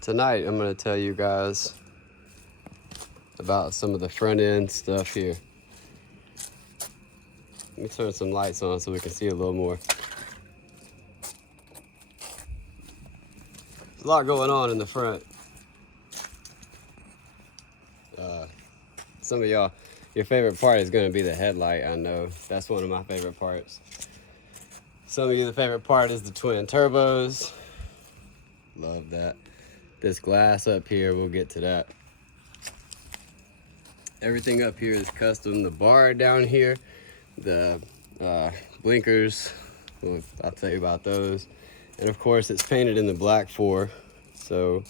Tonight I'm going to tell you guys about some of the front end stuff here. Let me turn some lights on so we can see a little more. There's a lot going on in the front. Some of y'all, your favorite part is going to be the headlight. I know that's one of my favorite parts. Some of you, the favorite part is the twin turbos. Love that. This glass up here, we'll get to that. Everything up here is custom. The bar down here, the blinkers, well, I'll tell you about those. And of course, it's painted in the black 4. So,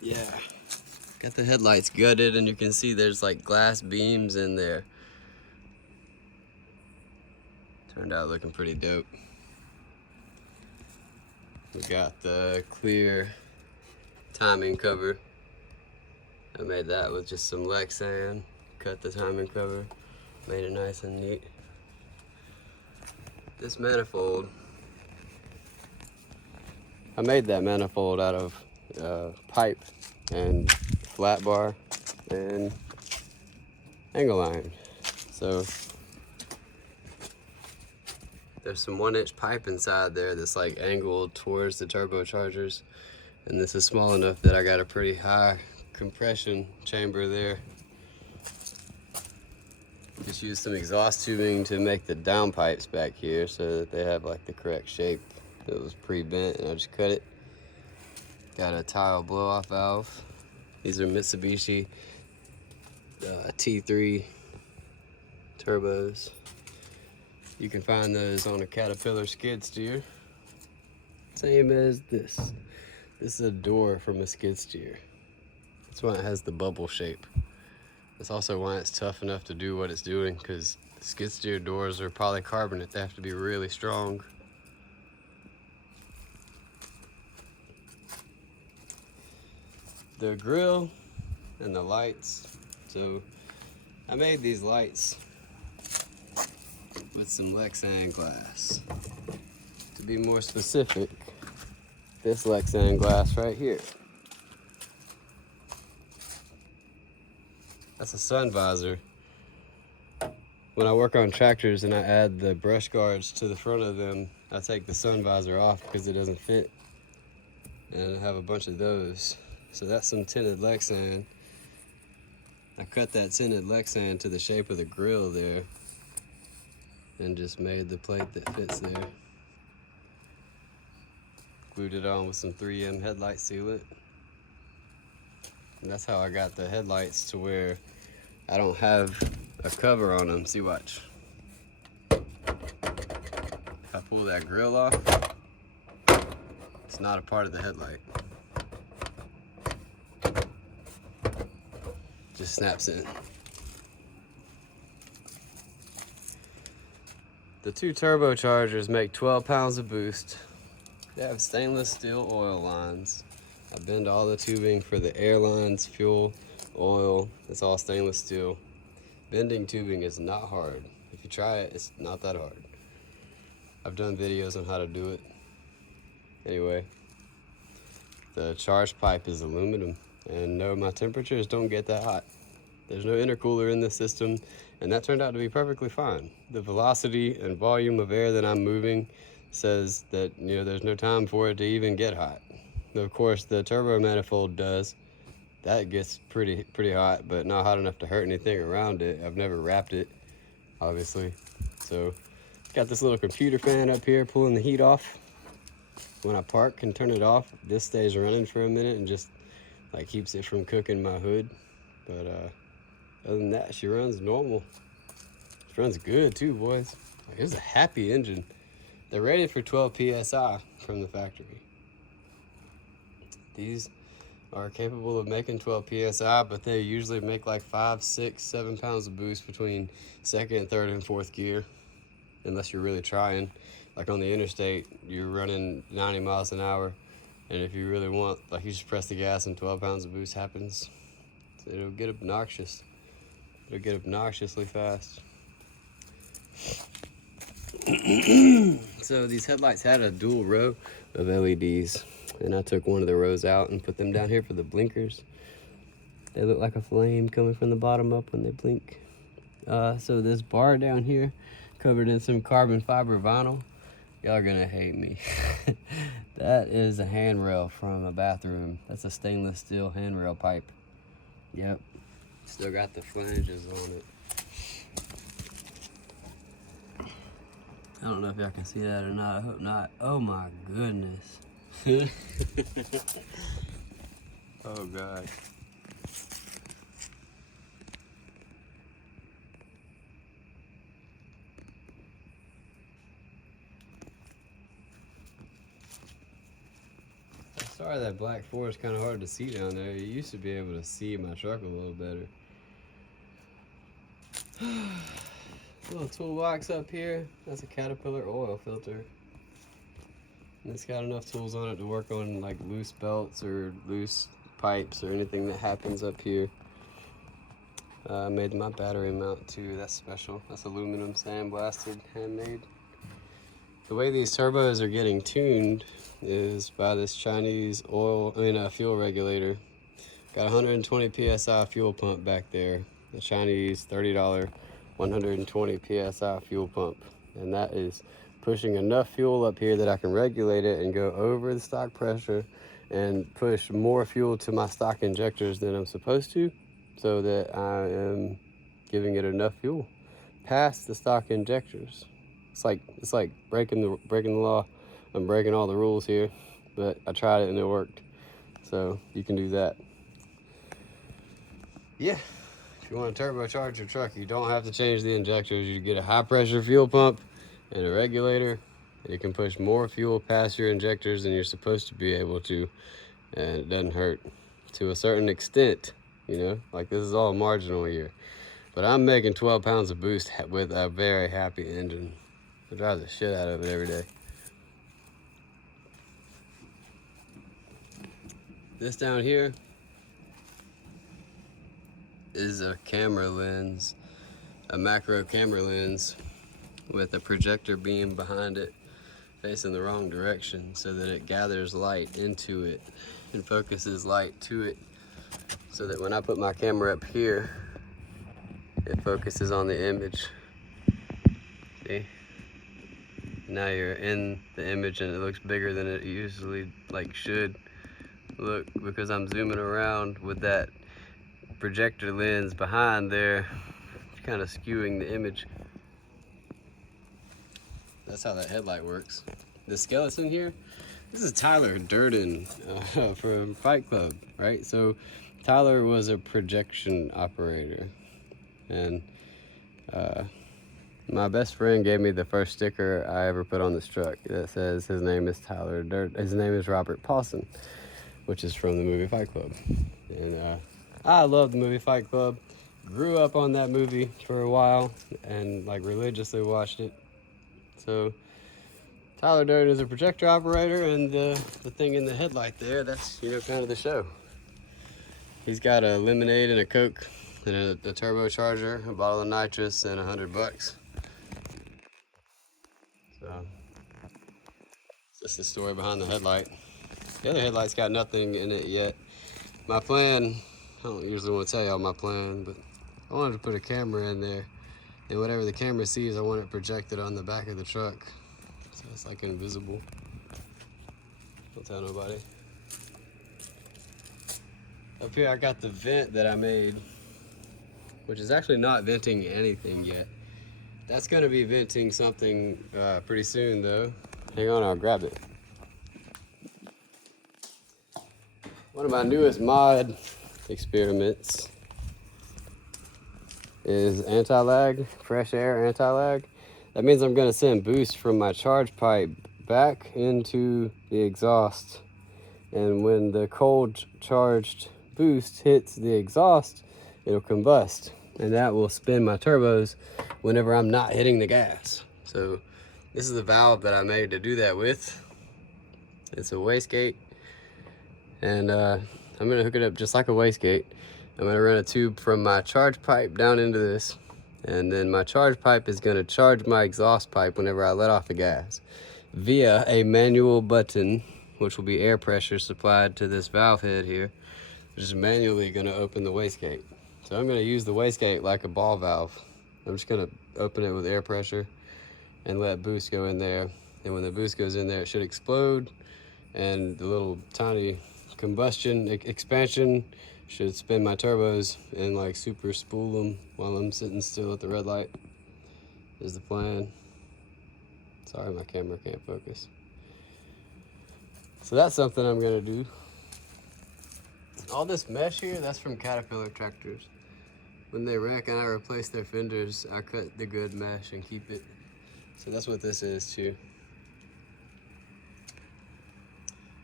yeah. Got the headlights gutted, and you can see there's like glass beams in there. Turned out looking pretty dope. We got the clear timing cover. I made that with just some Lexan. Cut the timing cover, made it nice and neat. This manifold, I made that manifold out of pipe and flat bar and angle iron. So there's some 1-inch pipe inside there that's like angled towards the turbochargers, and this is small enough that I got a pretty high compression chamber there. Just used some exhaust tubing to make the downpipes back here so that they have like the correct shape. It was pre-bent and I just cut it. Got a tile blow-off valve. These are Mitsubishi T3 turbos. You can find those on a Caterpillar skid steer. Same as this. This is a door from a skid steer. That's why it has the bubble shape. That's also why it's tough enough to do what it's doing, because skid steer doors are polycarbonate. They have to be really strong. The grill and the lights. So I made these lights with some Lexan glass. To be more specific, this Lexan glass right here. That's a sun visor. When I work on tractors and I add the brush guards to the front of them, I take the sun visor off because it doesn't fit. And I have a bunch of those. So that's some tinted Lexan. I cut that tinted Lexan to the shape of the grill there and just made the plate that fits there. Glued it on with some 3M headlight sealant. And that's how I got the headlights to where I don't have a cover on them. See, watch. If I pull that grill off, it's not a part of the headlight. Just snaps in. The 2 turbochargers make 12 pounds of boost. They have stainless steel oil lines. I bend all the tubing for the air lines, fuel, oil. It's all stainless steel. Bending tubing is not hard. If you try it, it's not that hard. I've done videos on how to do it. Anyway, the charge pipe is aluminum, and no, my temperatures don't get that hot. There's no intercooler in this system, and that turned out to be perfectly fine. The velocity and volume of air that I'm moving says that, you know, there's no time for it to even get hot. Of course, the turbo manifold does. That gets pretty hot, but not hot enough to hurt anything around it. I've never wrapped it, obviously. So, got this little computer fan up here pulling the heat off. When I park and turn it off, this stays running for a minute and just like keeps it from cooking my hood. But other than that, she runs normal. She runs good too, boys. Like, it's a happy engine. They're rated for 12 PSI from the factory. These are capable of making 12 PSI, but they usually make like 5, 6, 7 pounds of boost between second, third, and fourth gear, unless you're really trying. Like on the interstate, you're running 90 miles an hour, and if you really want, like, you just press the gas and 12 pounds of boost happens. So it'll get obnoxious. It'll get obnoxiously fast. So these headlights had a dual row of LEDs, and I took one of the rows out and put them down here for the blinkers. They look like a flame coming from the bottom up when they blink. So this bar down here, covered in some carbon fiber vinyl, y'all are gonna hate me. That is a handrail from a bathroom. That's a stainless steel handrail pipe. Yep, still got the flanges on it. I don't know if y'all can see that or not. I hope not. Oh my goodness. Oh God. Sorry that black floor is kind of hard to see down there. You used to be able to see my truck a little better. Little toolbox up here. That's a Caterpillar oil filter. And it's got enough tools on it to work on like loose belts or loose pipes or anything that happens up here. I made my battery mount too. That's special. That's aluminum sandblasted, handmade. The way these turbos are getting tuned is by this Chinese fuel regulator. Got 120 PSI fuel pump back there. The Chinese $30 120 PSI fuel pump. And that is pushing enough fuel up here that I can regulate it and go over the stock pressure and push more fuel to my stock injectors than I'm supposed to, so that I am giving it enough fuel past the stock injectors. It's like breaking the law. I'm breaking all the rules here, but I tried it and it worked. So you can do that. Yeah, if you want to turbocharge your truck, you don't have to change the injectors. You get a high pressure fuel pump and a regulator. You can push more fuel past your injectors than you're supposed to be able to, and it doesn't hurt to a certain extent, you know, like this is all marginal here. But I'm making 12 pounds of boost with a very happy engine. I drive the shit out of it every day. This down here is a camera lens, a macro camera lens with a projector beam behind it facing the wrong direction so that it gathers light into it and focuses light to it, so that when I put my camera up here, it focuses on the image. See? Now you're in the image and it looks bigger than it usually should look, because I'm zooming around with that projector lens behind there, kind of skewing the image. That's how that headlight works. The skeleton here, this is Tyler Durden from Fight Club, right? So Tyler was a projection operator, and my best friend gave me the first sticker I ever put on this truck that says his name is Tyler Durden. His name is Robert Paulson, which is from the movie Fight Club. And I love the movie Fight Club. Grew up on that movie for a while and religiously watched it. So Tyler Durden is a projector operator, and the thing in the headlight there, that's kind of the show. He's got a lemonade and a Coke and a turbocharger, a bottle of nitrous, and $100. So that's the story behind the headlight. The other headlight's got nothing in it yet. My plan, I don't usually want to tell y'all my plan, but I wanted to put a camera in there, and whatever the camera sees, I want it projected on the back of the truck. So it's like invisible. Don't tell nobody. Up here I got the vent that I made, which is actually not venting anything yet. That's gonna be venting something pretty soon though. Hang on, I'll grab it. One of my newest mod experiments is anti-lag, fresh air anti-lag. That means I'm gonna send boost from my charge pipe back into the exhaust. And when the cold charged boost hits the exhaust, it'll combust. And that will spin my turbos whenever I'm not hitting the gas. So this is the valve that I made to do that with. It's a wastegate. And I'm gonna hook it up just like a wastegate. I'm gonna run a tube from my charge pipe down into this, And then my charge pipe is gonna charge my exhaust pipe whenever I let off the gas via a manual button, which will be air pressure supplied to this valve head here, which is manually gonna open the wastegate. So I'm gonna use the wastegate like a ball valve. I'm just gonna open it with air pressure and let boost go in there. And when the boost goes in there, it should explode, and the little tiny combustion expansion should spin my turbos and like super spool them while I'm sitting still at the red light is the plan. Sorry, my camera can't focus. So that's something I'm gonna do. All this mesh here, that's from Caterpillar tractors. When they wreck and I replace their fenders, I cut the good mesh and keep it. So that's what this is too.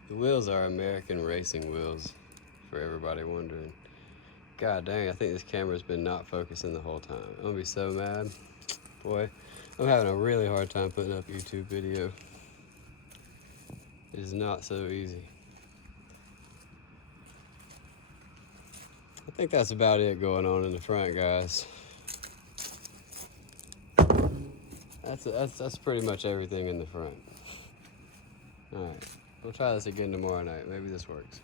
The wheels are American racing wheels, for everybody wondering. God dang, I think this camera's been not focusing the whole time. I'm gonna be so mad. Boy, I'm having a really hard time putting up YouTube video. It is not so easy. I think that's about it going on in the front, guys. That's pretty much everything in the front. All right, we'll try this again tomorrow night. Maybe this works.